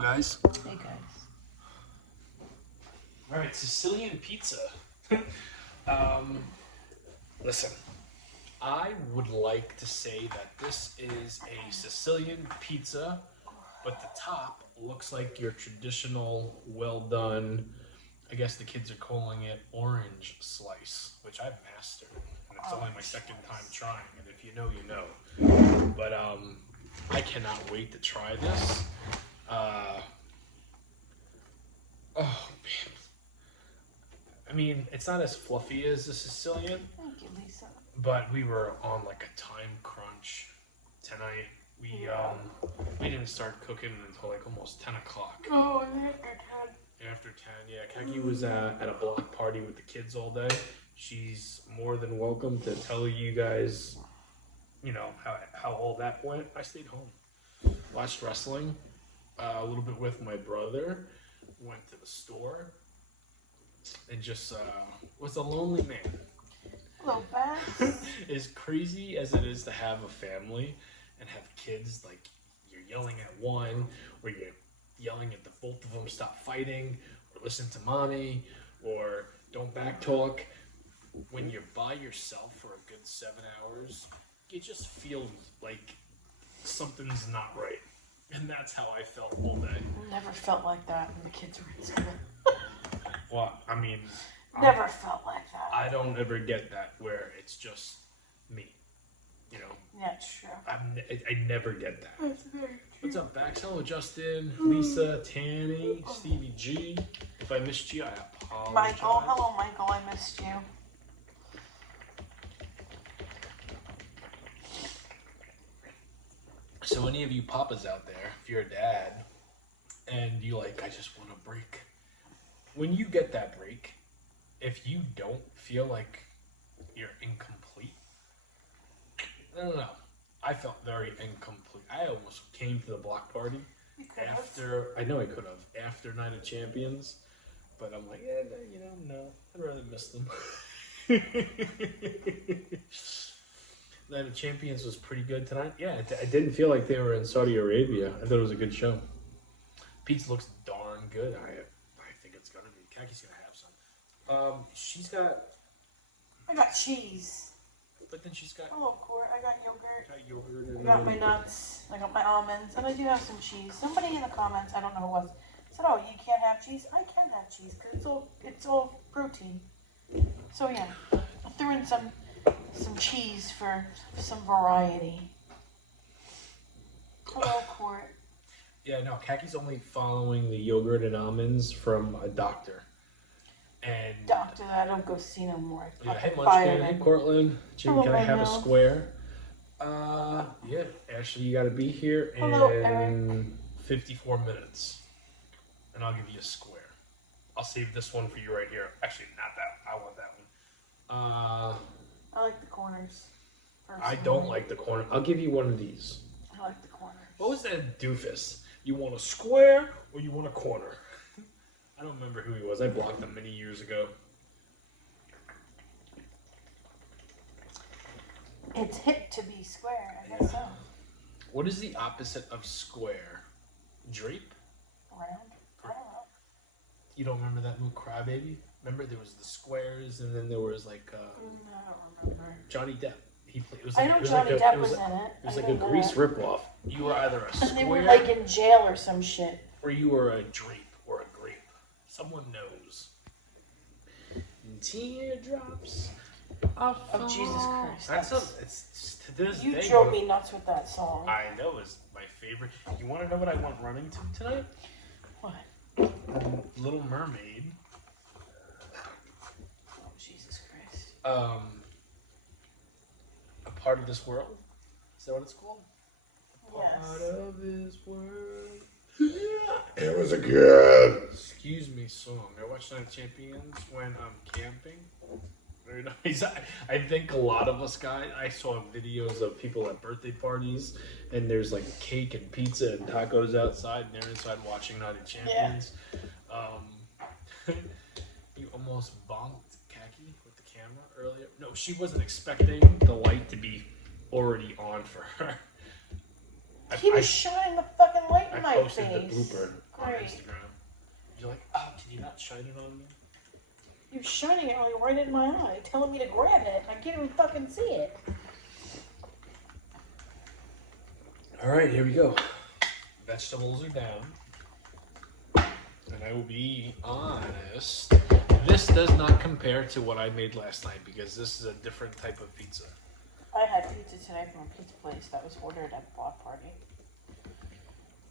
Hello, guys. Hey, guys. All right, Sicilian Pizza. Listen, I would like to say that this is a Sicilian pizza, but the top looks like your traditional, well done, I guess the kids are calling it orange slice, which I've mastered. And it's only my second time trying, and if you know, you know. But I cannot wait to try this. Oh, man. I mean, it's not as fluffy as the Sicilian. Thank you, Lisa. But we were on like a time crunch tonight. We didn't start cooking until like almost 10 o'clock. Oh, after 10. After 10, yeah. Kaki was at a block party with the kids all day. She's more than welcome to tell you guys, you know, how all that went. I stayed home. Watched wrestling a little bit with my brother. Went to the store. And just was a lonely man. Hello, Beth. As crazy as it is to have a family and have kids, like you're yelling at one, or you're yelling at the both of them, stop fighting, or listen to mommy, or don't backtalk. When you're by yourself for a good 7 hours, you just feel like something's not right. And that's how I felt all day. Never felt like that when the kids were in school. Well, I mean... Never felt like that. I don't ever get that where it's just me, you know? Yeah, it's true. I never get that. That's very true. What's up, Bax? Hello, Justin, Lisa, Tanny, Stevie G. If I missed you, I apologize. Michael. Hello, Michael. I missed you. So any of you papas out there, if you're a dad, and you like, I just want a break. When you get that break, if you don't feel like you're incomplete, I don't know. I felt very incomplete. I almost came to the block party after, I know I could have, after Night of Champions, but I'm like, yeah, you know, no, I'd rather miss them. Night of Champions was pretty good tonight. Yeah, I didn't feel like they were in Saudi Arabia. I thought it was a good show. Pizza looks darn good. I think it's gonna be. Kaki's gonna have some. She's got. I got cheese. But then she's got. Hello, Court. I got yogurt. Yogurt. I got my nuts. I got my almonds, and I do have some cheese. Somebody in the comments, I don't know who it was, said, "Oh, you can't have cheese." I can have cheese because it's all protein. So yeah, I threw in some cheese for some variety. Hello, Court. Yeah, no, Kaki's only following the yogurt and almonds from a doctor. And Doctor, I don't go see no more. Yeah, hey Munchkin, hey Cortland. Jim, hello, can I have a Mel. square? Yeah, Ashley, you gotta be here in Hello, Eric. 54 minutes. And I'll give you a square. I'll save this one for you right here. Actually, not that. I want that one. I like the corners. I don't like the corner. I'll give you one of these. I like the corners. What was that doofus? You want a square or you want a corner? I don't remember who he was. I blocked him many years ago. It's hip to be square, I guess so. What is the opposite of square? Drape? Round? I don't know. You don't remember that movie Crybaby? Remember there was the squares and then there was like No, I don't remember. Johnny Depp. He played. It was I like, know it was Johnny like Depp it was was in it. It was I like a know Grease that. ripoff. You were either a And they were square like in jail or some shit. or you were a drape or a grape. Someone knows. Teardrops Of Jesus Christ. It's to this You day. drove me nuts with that song. I know is my favorite. You want to know what I went running to tonight? What? Little Mermaid. Oh, Jesus Christ. A Part of This World. Is that what it's called? Yes. Part of this world. It was a good, excuse me, song. I watched Night of Champions when I'm camping. Very nice. I think a lot of us guys, I saw videos of people at birthday parties, and there's like cake and pizza and tacos outside, and they're inside watching Night of Champions. Yeah. You almost bonked Kaki with the camera earlier. No, she wasn't expecting the light to be already on for her. He was shining the fucking light in I my posted face. the blooper. my Right. Instagram. You're like, oh, can you not shine it on me? You're shining it right in my eye, telling me to grab it. I can't even fucking see it. All right, here we go. Vegetables are down. And I will be honest, this does not compare to what I made last night because this is a different type of pizza. I had pizza today from a pizza place that was ordered at a block party.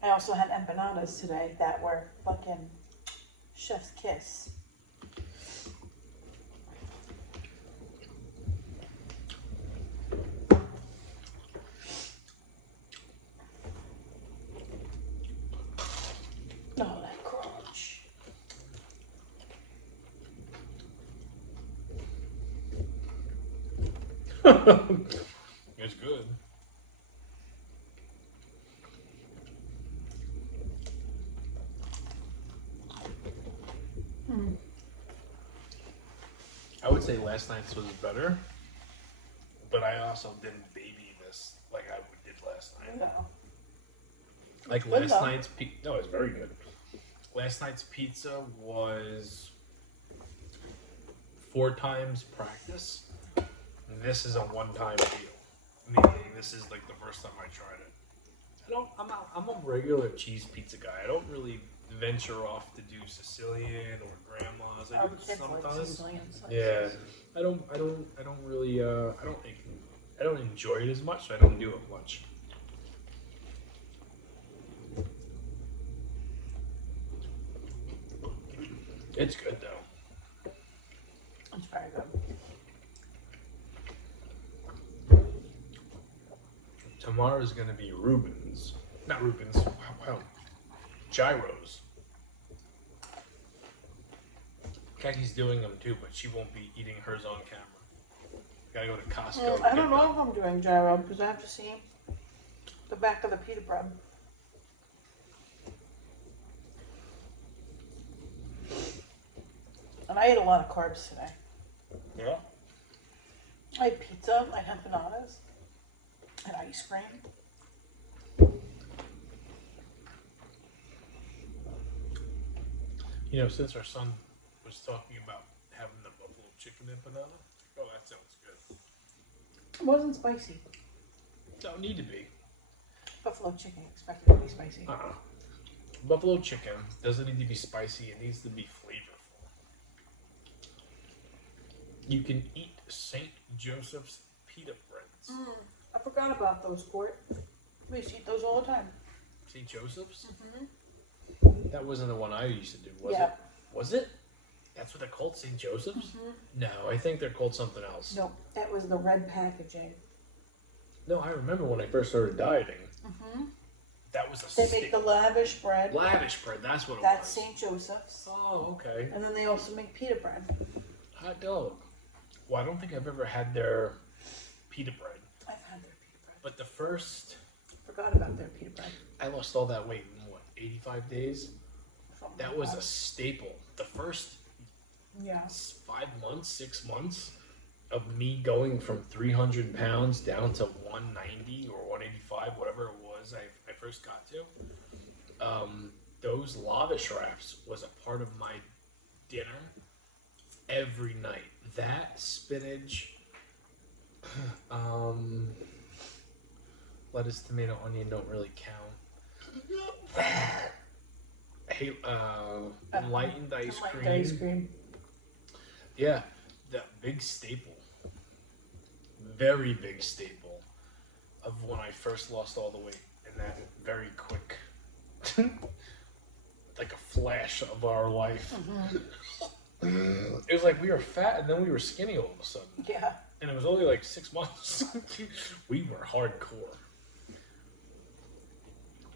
I also had empanadas today that were fucking chef's kiss. Oh, that crunch. It's good. I would say last night's was better, but I also didn't baby this like I did last night. No. Like Good last though. night's pizza. No, it's very good. Last night's pizza was 4 times practice. This is a one-time deal. Meaning this is like the first time I tried it. I'm a regular cheese pizza guy. I don't really venture off to do Sicilian or grandma's. I do it Kids like sometimes. Sicilians. Like Yeah, I don't really, I don't enjoy it as much, so I don't do it much. It's good though. It's very good. Tomorrow's gonna be Reuben's. Not Reuben's. Wow. Gyros. Kaki's doing them too, but she won't be eating hers on camera. Gotta go to Costco. I don't know if I'm doing gyro because I have to see the back of the pita bread. And I ate a lot of carbs today. Yeah. I had pizza, I had empanadas, and ice cream. You know, since our son was talking about having the buffalo chicken empanada, oh, that sounds good. It wasn't spicy. Don't need to be. Buffalo chicken expected to be spicy. Buffalo chicken doesn't need to be spicy. It needs to be flavorful. You can eat St. Joseph's pita breads. I forgot about those, Court. We used to eat those all the time. St. Joseph's? Mm-hmm. That wasn't the one I used to do, was Yeah. it? Was it? That's what they're called, St. Joseph's? Mm-hmm. No, I think they're called something else. No, that was the red packaging. No, I remember when I first started dieting. Mm-hmm. That was a They make the lavish bread. lavish bread. That's what it That's was. St. Joseph's. Oh, okay. And then they also make pita bread. Hot dog. Well, I don't think I've ever had their pita bread. I've had their pita bread. But the first, Forgot about their pita bread. I lost all that weight in what, 85 days? Something That like was a staple. The first Yeah. 5 months, 6 months of me going from 300 pounds down to 190 or 185, whatever it was I first got to. Those lavish wraps was a part of my dinner every night. That spinach, lettuce, tomato, onion don't really count. Hey, enlightened ice Like cream. ice cream. Yeah, that big staple, very big staple of when I first lost all the weight, and that very quick, like a flash of our life. It was like we were fat and then we were skinny all of a sudden, Yeah. and it was only like 6 months. We were hardcore.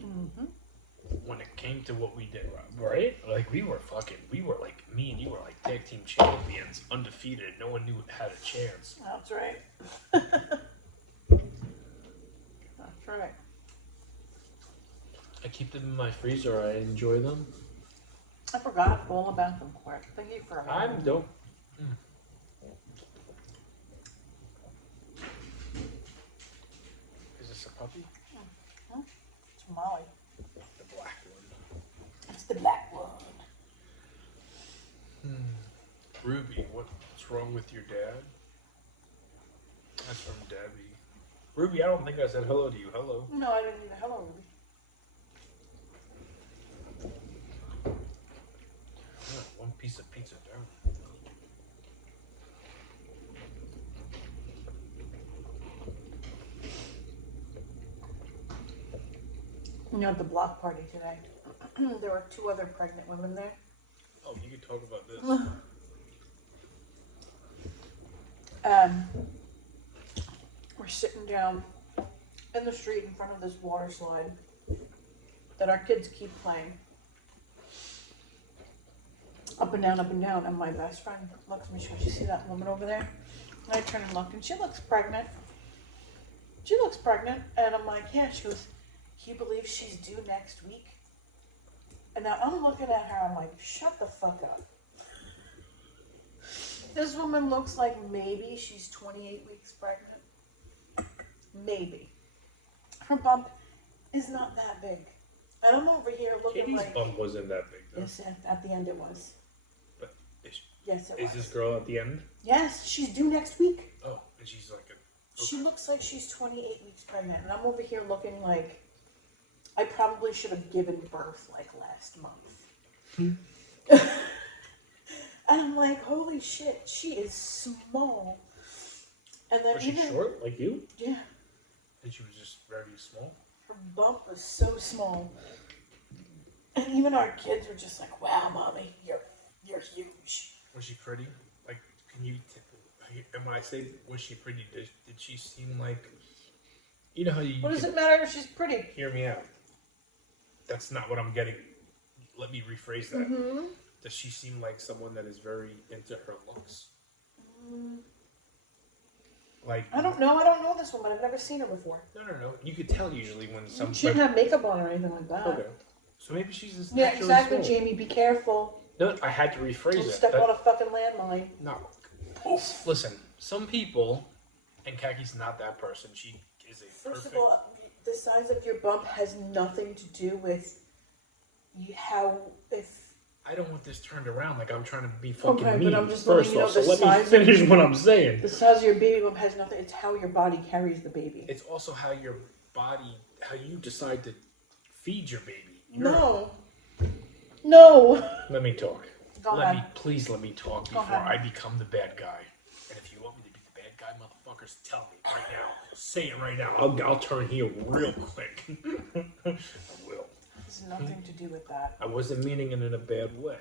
Mm-hmm. When it came to what we did, right? Like we were like, me and you were like tag team champions, undefeated. No one knew had a chance. That's right. That's right. I keep them in my freezer. I enjoy them. I forgot all about them, Court. Thank you for I'm dope. Is this a puppy? It's Molly. The black one. It's The black one. Ruby, what's wrong with your dad? That's from Debbie. Ruby, I don't think I said hello to you. Hello. No, I didn't either. Hello, Ruby. Yeah, one piece of pizza down. You know, at the block party today, there were 2 other pregnant women there. Oh, you can talk about this. We're sitting down in the street in front of this water slide that our kids keep playing. Up and down, and my best friend looks at me, she goes, "You see that woman over there?" And I turn and look, and she looks pregnant. And I'm like, "Yeah." She goes, "Can you believe she's due next week?" And now I'm looking at her, I'm like, shut the fuck up. This woman looks like maybe she's 28 weeks pregnant. Maybe. Her bump is not that big. And I'm over here looking Katie's like... bump wasn't that big, though. Yes, at the end it was. But Yes, it was. is this girl at the end? Yes, she's due next week. Oh, and she's like a... Okay. She looks like she's 28 weeks pregnant. And I'm over here looking like I probably should have given birth like last month. And I'm like, holy shit, she is small. And then Was she short, like you? Yeah. And she was just very small? Her bump was so small. And even our kids were just like, wow, Mommy, you're huge. Was she pretty? Like, can you... and when I say, was she pretty, did she seem like... You know how you... What does it matter if she's pretty? Hear me out. That's not what I'm getting. Let me rephrase that. Mm-hmm. Does she seem like someone that is very into her looks? Like... I don't know this woman. I've never seen her before. No. You could tell usually when some... She didn't have makeup on or anything like that. Okay. So maybe she's just Yeah, naturally exactly, small. Jamie. Be careful. No, I had to rephrase Don't it. step on a fucking landmine. No. Oof. Listen, some people, and Kaki's not that person. She is a First perfect... of all, the size of your bump has nothing to do with I don't want this turned around like I'm trying to be fucking okay, mean. but I'm just First letting you know off, so the let size me finish what I'm saying. The size of your baby bump has nothing. It's how your body carries the baby. It's also how your body, how you decide to feed your baby. No. Let me talk. Go ahead. Please let me talk before I become the bad guy. And if you want me to be the bad guy, motherfuckers, tell me right now. Say it right now. I'll turn heel real quick. I will. It has nothing to do with that. I wasn't meaning it in a bad way.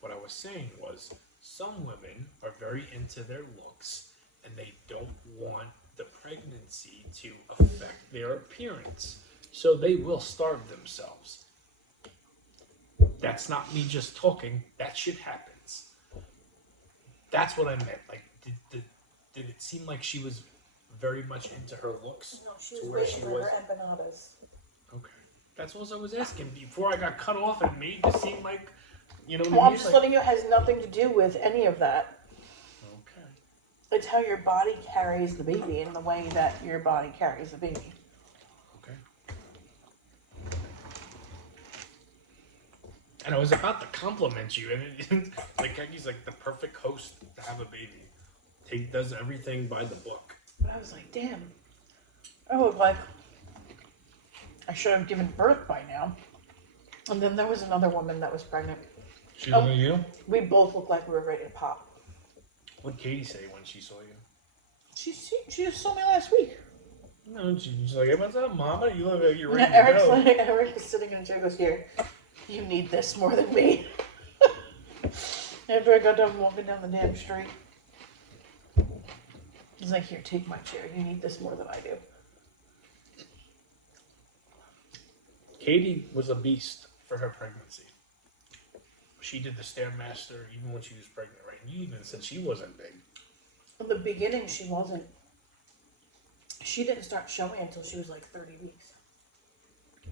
What I was saying was, some women are very into their looks, and they don't want the pregnancy to affect their appearance. So they will starve themselves. That's not me just talking. That shit happens. That's what I meant. Like, did it seem like she was very much into her looks? No, she was to where waiting she for was? her empanadas. Okay. That's what I was asking. Before I got cut off, it made it seem like, you know what Well, I I'm mean? just letting you know it has nothing to do with any of that. Okay. It's how your body carries the baby and the way that your body carries the baby. Okay. And I was about to compliment you, and like Kaki's like the perfect host to have a baby. He does everything by the book. But I was like, damn. I look like I should have given birth by now. And then there was another woman that was pregnant. She looked at you? We both looked like we were ready to pop. What'd Katie say when she saw you? She just saw me last week. No, she's like, hey, what's up, Mama? You look like you're ready Yeah, to Eric's go. like, Eric was sitting in a chair and goes, here, you need this more than me. After I got done walking down the damn street. He's like, here, take my chair. You need this more than I do. Katie was a beast for her pregnancy. She did the Stairmaster even when she was pregnant, right? And you even said she wasn't big. In the beginning, she wasn't. She didn't start showing until she was like 30 weeks.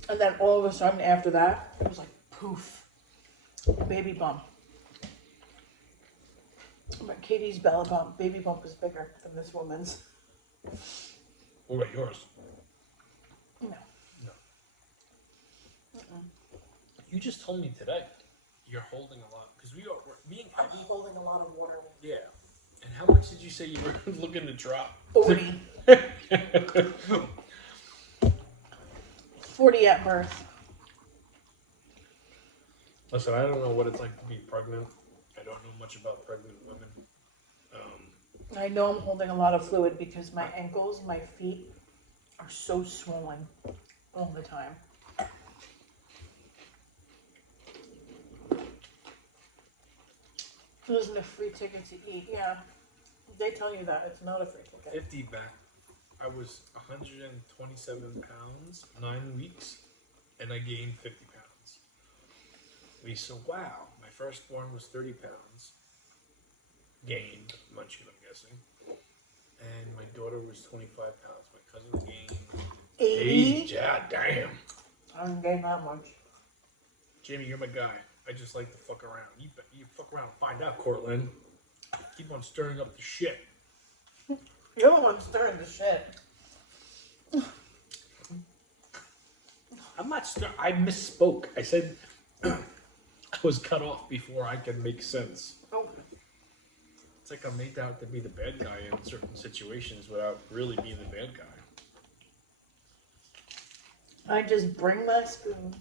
And then all of a sudden after that, it was like poof. Baby bump. But Katie's belly bump, baby bump was bigger than this woman's. What about yours? No. No. You just told me today you're holding a lot because me and I'm Abby. holding a lot of water. Yeah. And how much did you say you were looking to drop? 40. 40 at birth. Listen, I don't know what it's like to be pregnant. I don't know much about pregnant women. I know I'm holding a lot of fluid because my ankles, my feet are so swollen all the time. It isn't a free ticket to eat. Yeah, they tell you that. It's not a free ticket. 50 back. I was 127 pounds, 9 weeks, and I gained 50 pounds. Lisa, wow. My firstborn was 30 pounds. Gained, munchkin, I'm guessing. And my daughter was 25 pounds. My cousin gained 80. Yeah, damn. I didn't gain that much. Jamie, you're my guy. I just like to fuck around. You fuck around and find out, Cortland. Keep on stirring up the shit. You're the one stirring the shit. I'm not stirring. I misspoke. I said I was cut off before I could make sense. Oh. It's like I'm made out to be the bad guy in certain situations without really being the bad guy. I just bring my spoon.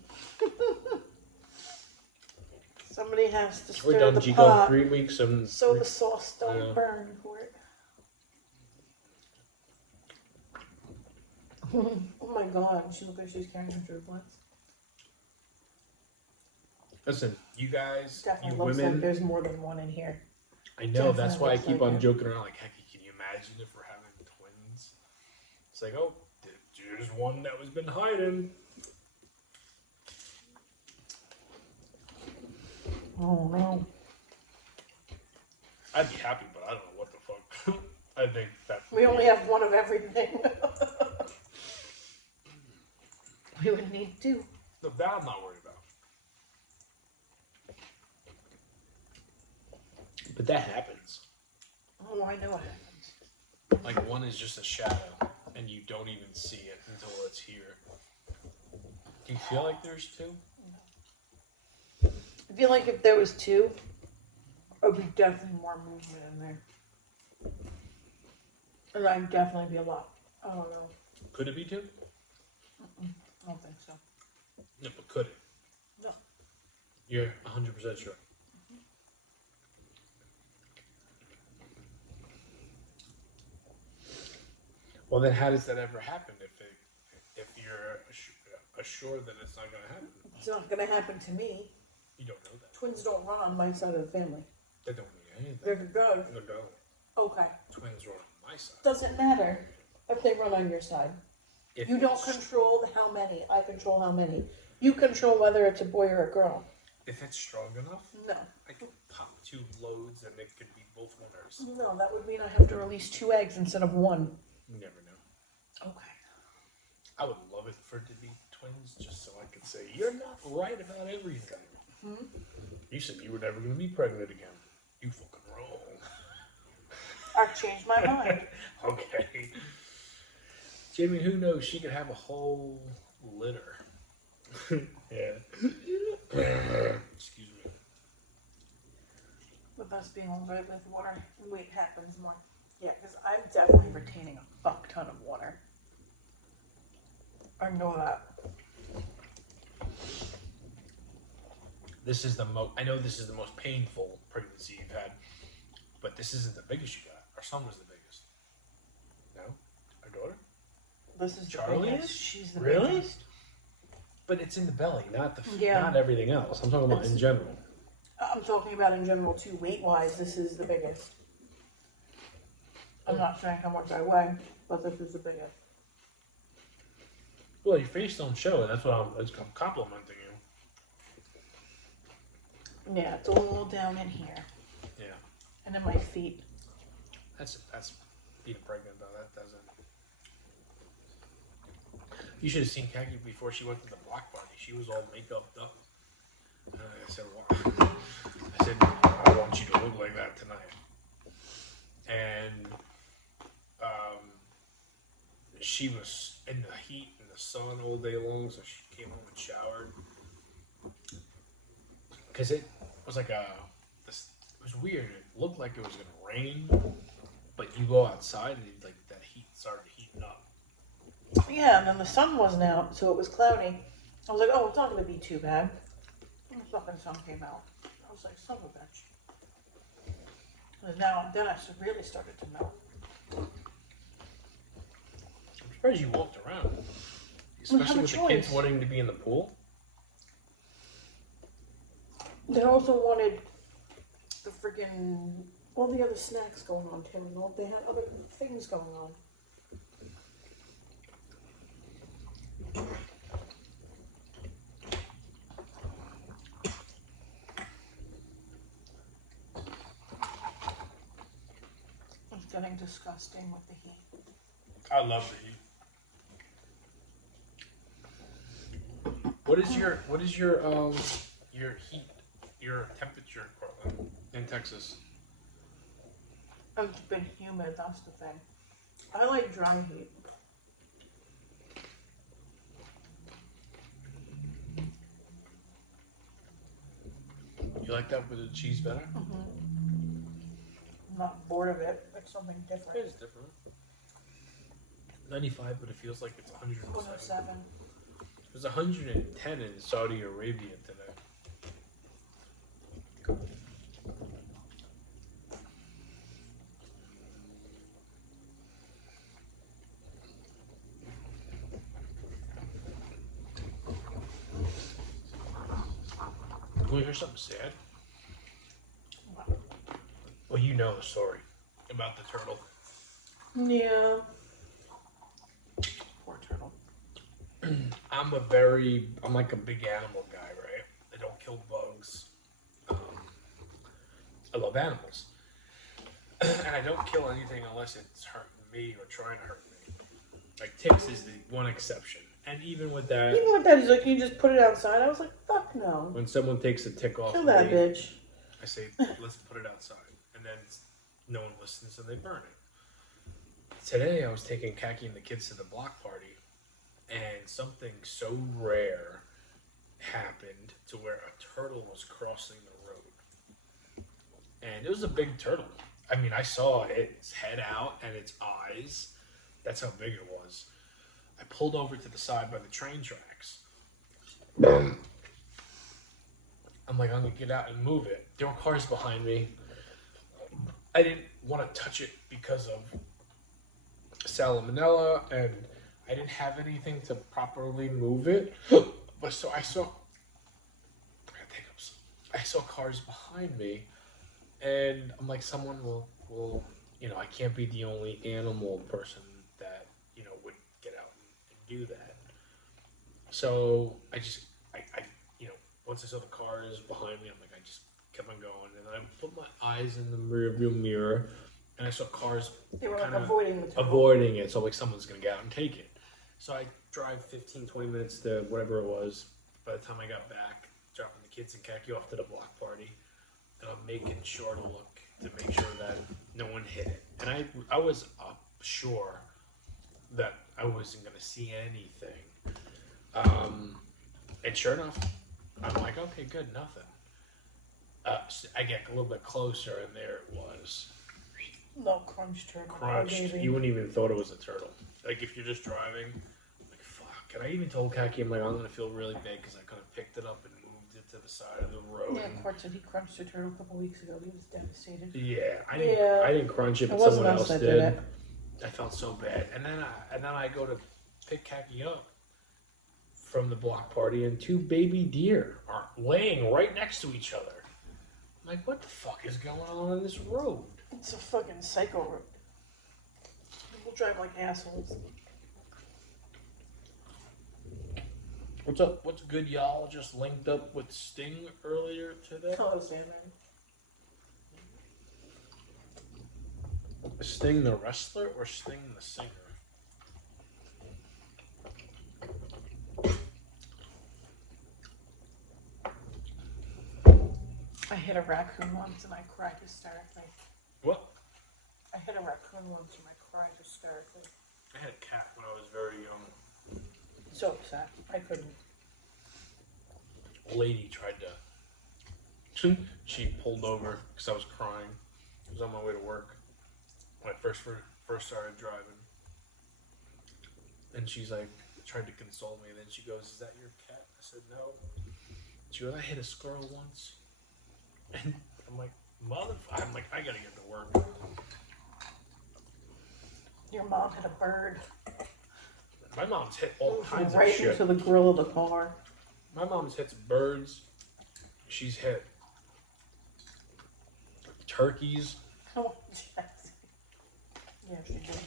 Somebody has to We're stir done, the Chico. pot 3 weeks and so the sauce don't burn for it. Oh my god, she looks like she's carrying her triplets. Listen, you guys, Definitely you looks women. like there's more than one in here. I know, that's Definitely why I looks keep like on it. joking around. Like, heck, can you imagine if we're having twins? It's like, oh, there's one that was been hiding. Oh no. I'd be happy, but I don't know what the fuck. I think that We only have one of everything. We would need two. that I'm not worried about. But that happens. Oh, I know it happens. Like one is just a shadow, and you don't even see it until it's here. Do you feel like there's two? I feel like if there was two, there would be definitely more movement in there. And I'd definitely be a lot. I don't know. Could it be two? I don't think so. No, but could it? No. You're 100% sure. Well, then how does that ever happen if you're assured that it's not going to happen? It's not going to happen to me. You don't know that. Twins don't run on my side of the family. They don't mean anything. They're good. They're going. Okay. Twins run on my side. Doesn't matter if they run on your side. If You don't control how many. I control how many. You control whether it's a boy or a girl. If it's strong enough, No. I could pop 2 loads and it could be both winners. No, that would mean I have to release 2 eggs instead of 1. You never know. Okay. I would love it for it to be twins just so I could say, you're not right about everything. Hmm? You said you were never going to be pregnant again. You fucking wrong. I've changed my mind. Okay. Jamie, who knows? She could have a whole litter. Yeah. Excuse me. With us being on right with water, weight happens more. Yeah, because I'm definitely retaining a fuck ton of water. I know that. This is the most. I know this is the most painful pregnancy you've had, but this isn't the biggest you got. Our son was the biggest. No, our daughter. This is Charlie the biggest. is? She's the Really? biggest. But it's in the belly, not the Yeah. not everything else. I'm talking about in general. I'm talking about in general too. Weight-wise, this is the biggest. I'm not saying how much I weigh, but this is the biggest. Well, your face don't show it. That's what I'm complimenting you. Yeah, it's all down in here. Yeah. And in my feet. That's being pregnant though. That doesn't. You should have seen Khaki before she went to the block party. She was all makeup up. I said, "Wow." I said, "I want you to look like that tonight." And she was in the heat and the sun all day long, so she came home and showered. because it was like this. It was weird. It looked like it was gonna rain, but you go outside and like that heat started heating up. Yeah, and then the sun wasn't out, so it was cloudy. I was like, oh, it's not going to be too bad. And the fucking sun came out. I was like, son of a bitch. And then I really started to melt. I'm surprised you walked around, especially with the kids wanting to be in the pool. They also wanted the freaking all the other snacks going on, Tim. They had other things going on. It's getting disgusting with the heat. I love the heat. What is your heat, your temperature, Portland, in Texas? It's been humid, that's the thing. I like dry heat. You like that with the cheese better? Mm-hmm. I'm not bored of it. It's something different. It is different. 95, but it feels like it's 107. 107. It was 110 in Saudi Arabia today. Want to hear something sad? Well, you know the story about the turtle. Yeah. Poor turtle. I'm like a big animal guy, right? I don't kill bugs. I love animals. And I don't kill anything unless it's hurting me or trying to hurt me. Like ticks is the one exception. And even with that, he's like, you just put it outside. I was like, fuck no. when someone takes a tick off Kill that bitch. I say, let's put it outside. And then no one listens and they burn it. Today I was taking Khaki and the kids to the block party, and something so rare happened to where a turtle was crossing the road. And it was a big turtle. I mean, I saw its head out and its eyes. That's how big it was. I pulled over to the side by the train tracks. I'm like, I'm going to get out and move it. There were cars behind me. I didn't want to touch it because of salmonella, and I didn't have anything to properly move it. But so I saw cars behind me, and I'm like, someone will, I can't be the only animal person that, would get out and do that. So I once I saw the cars behind me, I'm like, I just kept on going, and I put my eyes in the rearview mirror, and I saw cars. They were like avoiding the turtle. Avoiding it, so like someone's gonna get out and take it. So I drive 15, 20 minutes to whatever it was. By the time I got back, dropping the kids and Khaki off to the block party, and I'm making sure to look to make sure that no one hit it. And I was sure that I wasn't gonna see anything. And sure enough, I'm like, okay, good, nothing. So I get a little bit closer, and there it was. No, crunched turtle. Crunched. You wouldn't even thought it was a turtle. Like, if you're just driving, like, fuck. And I even told Khaki, I'm like, I'm going to feel really bad because I could have picked it up and moved it to the side of the road. Yeah, Court said he crunched a turtle a couple weeks ago. He was devastated. Yeah, I didn't crunch it, but someone else did. I felt so bad. And then I go to pick Khaki up from the block party, and two baby deer are laying right next to each other. I'm like, what the fuck is going on this road? It's a fucking psycho road. People drive like assholes. What's up? What's good? Y'all just linked up with Sting earlier today. Hello, Sandman. Sting the wrestler or Sting the singer? I hit a raccoon once and I cried hysterically. What? I hit a raccoon once and I cried hysterically. I had a cat when I was very young. So upset. I couldn't. A lady tried to. She pulled over because I was crying. I was on my way to work when I first started driving, and she's like tried to console me. And then she goes, "Is that your cat?" I said, "No." She goes, "I hit a squirrel once," and I'm like, "Motherfucker!" I'm like, "I gotta get to work." Your mom had a bird. My mom's hit all kinds right of shit. into the grill of the car. My mom's hit birds. She's hit turkeys. Oh, Jackson. Yeah, she did.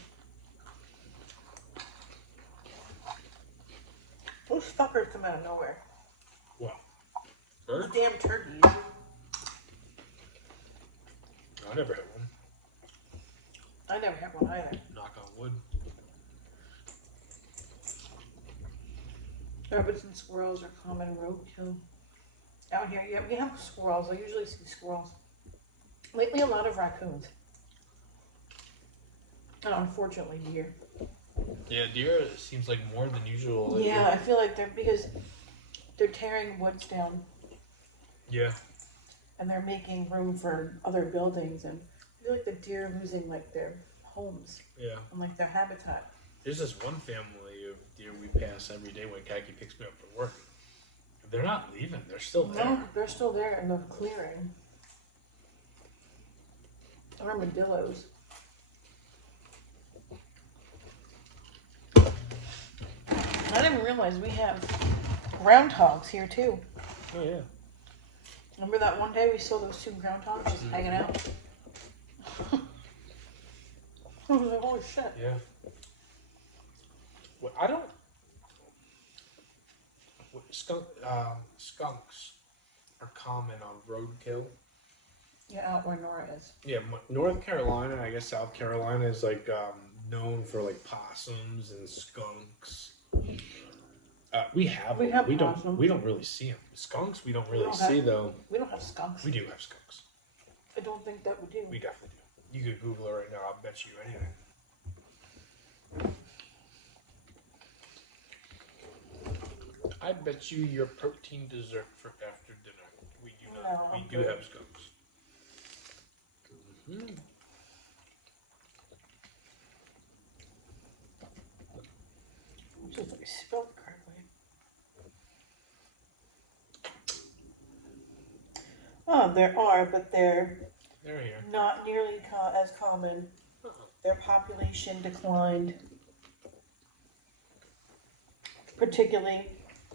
Those fuckers come out of nowhere. What? Those Birds? damn turkeys. I never hit one. I never had one either. Knock on wood. Rabbits and squirrels are common roadkill. Out here, yeah, we have squirrels. I usually see squirrels. Lately, a lot of raccoons. And unfortunately, deer. Yeah, deer seems like more than usual lately. Yeah, I feel like because they're tearing woods down Yeah. and they're making room for other buildings, and I feel like the deer are losing like their homes Yeah. and like their habitat. There's this one family of deer we pass every day when Kaki picks me up for work. They're not leaving. They're still there. No, they're still there in the clearing. Armadillos. I didn't realize we have groundhogs here too. Oh, yeah. Remember that one day we saw those two groundhogs just hanging out? I was like, holy shit. Yeah. Well, I don't. Skunks are common on roadkill. Yeah, out where Nora is. Yeah, North Carolina, and I guess South Carolina is like known for like possums and skunks. We have possums. we don't really see them. Skunks we don't really don't see have- though. We don't have skunks. We do have skunks. I don't think that we do. We definitely do. You could Google it right now. I'll bet you anything. I bet you your protein dessert for after dinner. We do not. No, we I'm do good. have skunks. Mm-hmm. Just like spelled correctly. Oh, there are, but they're They're here. not nearly as common. Their population declined, particularly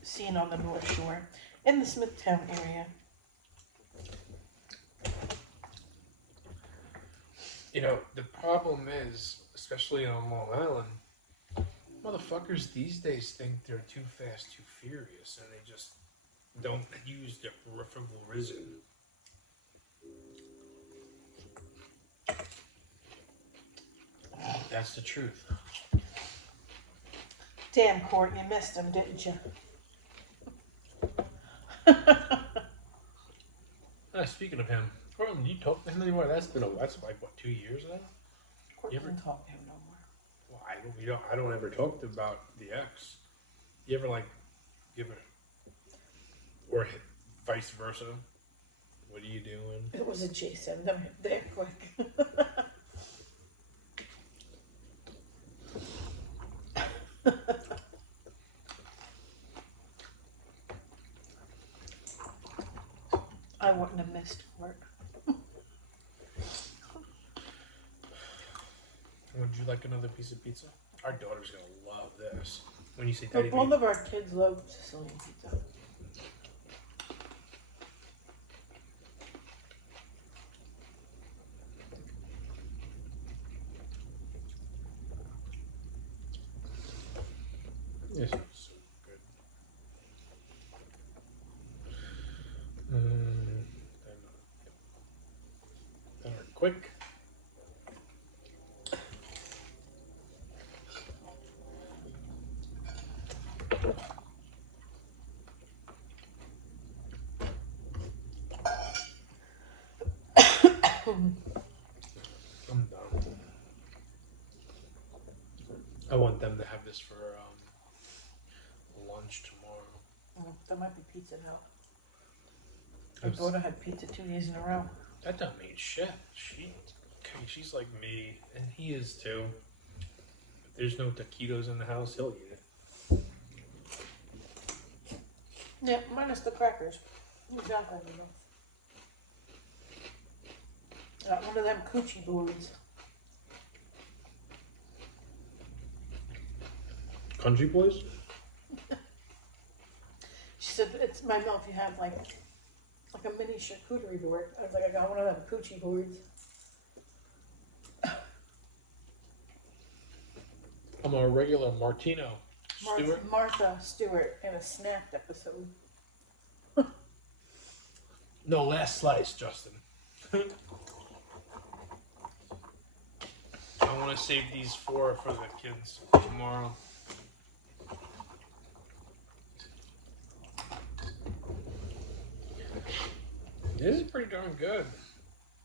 seen on the North Shore in the Smithtown area. You know, the problem is, especially on Long Island, motherfuckers these days think they're too fast, too furious, and they just don't use their peripheral vision. That's the truth. Damn, Court, you missed him, didn't you? Speaking of him, Courtland, you talk to him anymore? That's like what, 2 years now? Court You ever- doesn't talk to him no more. Well, I don't ever talk about the ex. You ever or vice versa? What are you doing? It was a Jason. There quick. I wouldn't have missed work. Would you like another piece of pizza? Our daughter's gonna love this. When you say But Daddy, both of our kids love Sicilian pizza. yes, so good. Then are quick. I'm done. I want them to have this for lunch tomorrow. That might be pizza now. My daughter had pizza 2 days in a row. That don't mean shit. She's like me, and he is too. If there's no taquitos in the house, he'll eat it. Yeah, minus the crackers. Exactly. Got one of them coochie boards. Country boys? She said it's my mouth. You have like a mini charcuterie board. I was like, I got one of them coochie boards. I'm a regular Martino Stewart. Martha Stewart in a snapped episode. No, last slice, Justin. I want to save these 4 for the kids tomorrow. This is pretty darn good.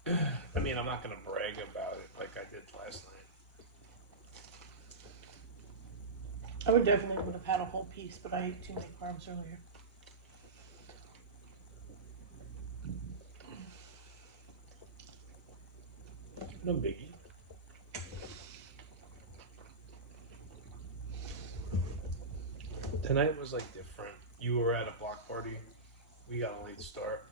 I mean, I'm not going to brag about it like I did last night. I would have had a whole piece, but I ate too many carbs earlier. No biggie. Tonight was like different. You were at a block party. We got a late start.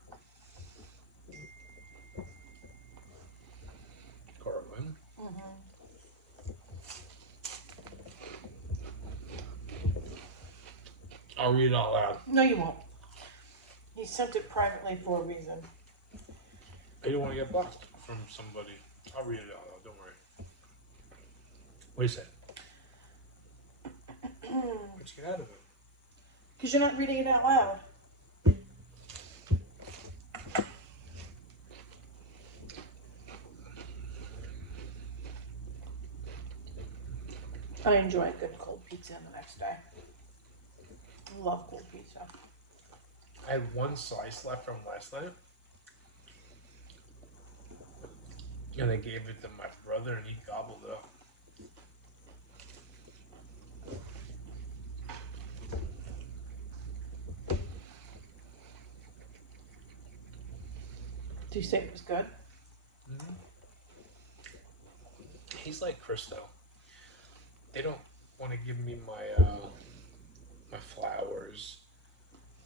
Carlin. I'll read it out loud. No, you won't. He sent it privately for a reason. I don't want to get blocked from somebody. I'll read it out loud. Don't worry. What do you say? Let's get out of it. Because you're not reading it out loud. I enjoy a good cold pizza the next day. I love cold pizza. I had 1 slice left from last night. And I gave it to my brother and he gobbled it up. Do you say it was good? Mm-hmm. He's like Christo. They don't want to give me my flowers.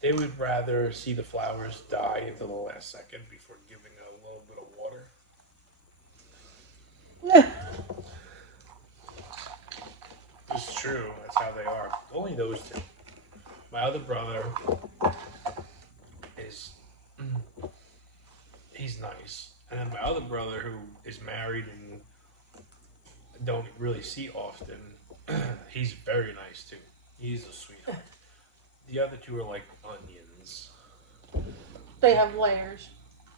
They would rather see the flowers die until the last second before giving it a little bit of water. It's true. That's how they are. Only those 2. My other brother is... he's nice. And then my other brother, who is married and don't really see often, he's very nice too. He's a sweetheart. The other 2 are like onions. They have layers.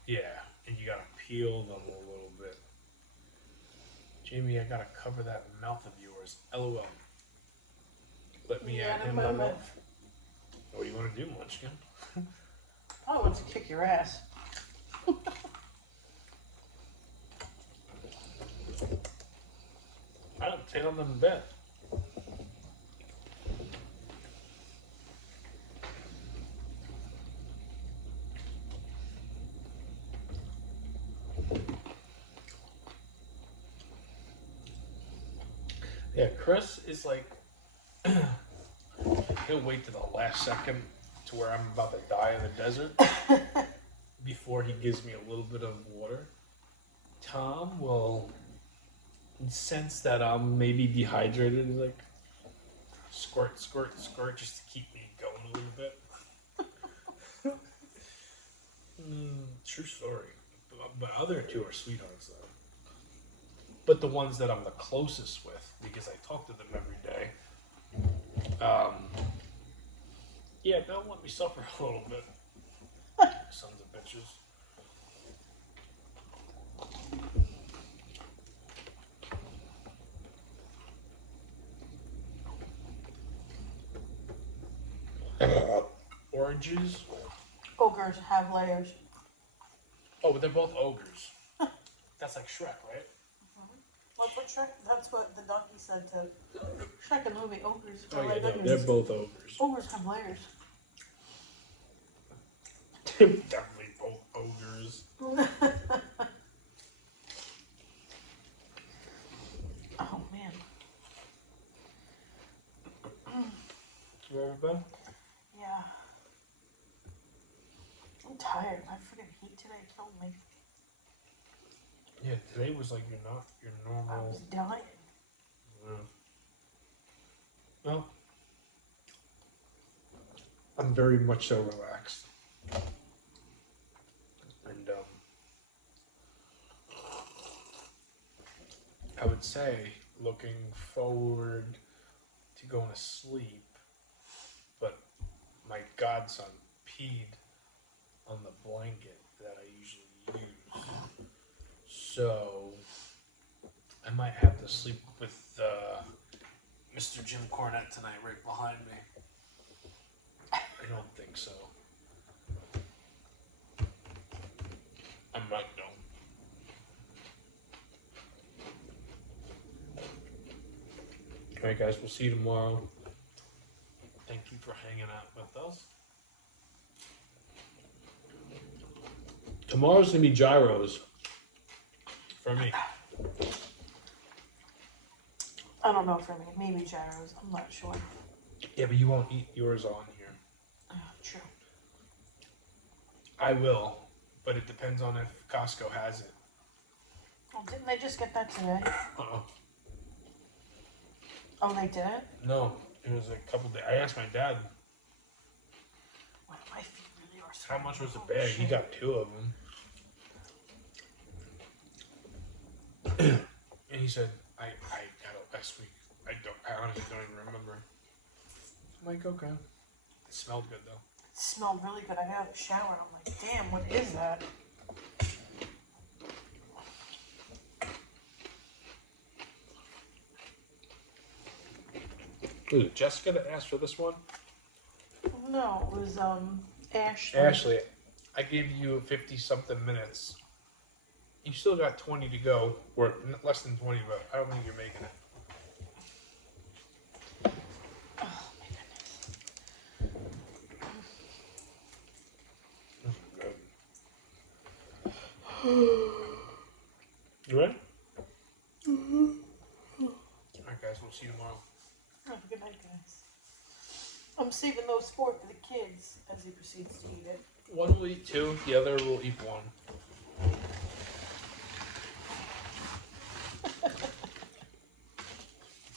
Yeah, and you gotta peel them a little bit. Jamie, I gotta cover that mouth of yours. LOL. Let me add him my mouth. What do you want to do, Munchkin? I want to kick your ass. I don't tell them in bed. Yeah, Chris is like, he'll wait to the last second to where I'm about to die in the desert before he gives me a little bit of water. Tom will sense that I'm maybe dehydrated. He's like, squirt, squirt, squirt, just to keep me going a little bit. True story. But other 2 are sweethearts, though. But the ones that I'm the closest with, because I talk to them every day, yeah, they'll let me suffer a little bit. Sons of bitches. Oranges. Ogres have layers. Oh, but they're both ogres. That's like Shrek, right? What's what Shrek? That's what the donkey said to Shrek in the movie. Ogres. Oh yeah, no, they're both ogres. Ogres have layers. They're definitely both is. Oh man. You ever been? Yeah. I'm tired. My freaking heat today killed me. Yeah, today was like your I normal. was dying. Yeah. Well, I'm very much so relaxed, and I would say looking forward to going to sleep, but my godson peed on the blanket that I usually use, so I might have to sleep with Mr. Jim Cornette tonight right behind me. I don't think so. I might know. Alright guys, we'll see you tomorrow. Thank you for hanging out with us. Tomorrow's gonna be gyros for me. I don't know for me. Maybe gyros. I'm not sure. Yeah, but you won't eat yours on here. True. I will, but it depends on if Costco has it. Oh, didn't they just get that today? Uh-oh. Oh, they didn't? No, it was a couple days. I asked my dad, Wow, my feet really are how swollen. much was the Holy bag? He shit. got 2 of them. And he said, I got it last week. I honestly don't even remember. I'm like, okay. It smelled good though. It smelled really good. I got out of the shower. I'm like, damn, what is that? Did Jessica that asked for this one? No, it was Ashley. Ashley, I gave you 50-something minutes. You still got 20 to go, or less than 20, but I don't think you're making it. Oh my goodness. You ready? Mm-hmm. Alright guys, we'll see you tomorrow. Have a good night, guys. I'm saving those 4 for the kids as he proceeds to eat it. One will eat 2, the other will eat 1.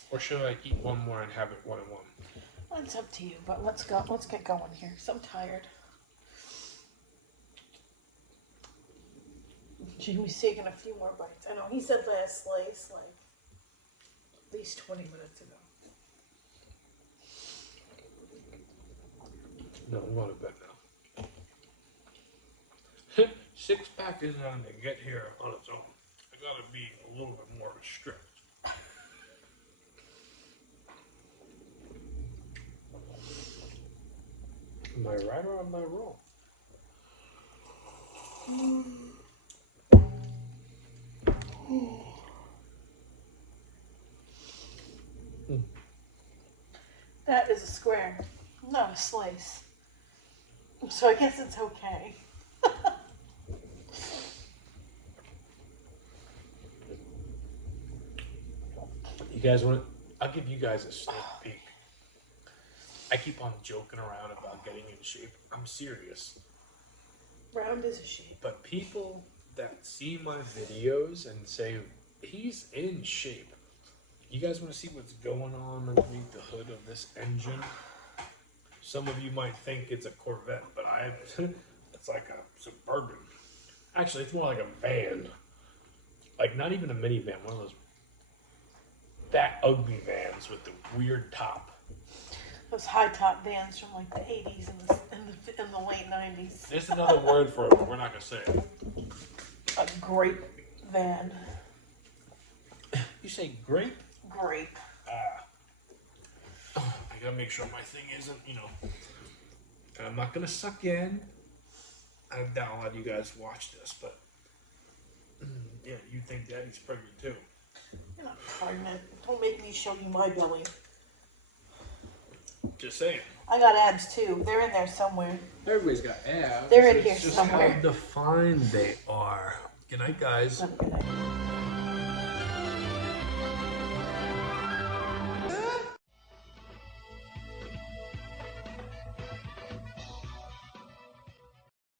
Or should I eat 1 more and have it 1 and 1? Well, it's up to you, but let's go. Let's get going here. So I'm tired. Jimmy's taking a few more bites. I know he said last slice like at least 20 minutes ago. No, I'm going to bed now. 6-pack isn't going to get here on its own. I got to be a little bit more strict. Am I right or am I wrong? That is a square, not a slice. So I guess it's okay. You guys want? I'll give you guys a sneak peek. I keep on joking around about getting in shape. I'm serious. Round is a shape. But people that see my videos and say, he's in shape. You guys want to see what's going on underneath the hood of this engine? Some of you might think it's a Corvette, but it's like a Suburban. Actually, it's more like a van. Like not even a minivan, one of those fat, ugly vans with the weird top. Those high top vans from like the 80s and the late 90s. There's another word for it, but we're not going to say it. A grape van. You say grape? Grape. I gotta make sure my thing isn't, and I'm not gonna suck in. I doubt a lot of you guys watch this, but yeah, you think Daddy's pregnant too. You're not pregnant. Don't make me show you my belly. Just saying. I got abs too. They're in there somewhere. Everybody's got abs. They're in It's here just somewhere. how defined they are. Good night, guys. Have a good night.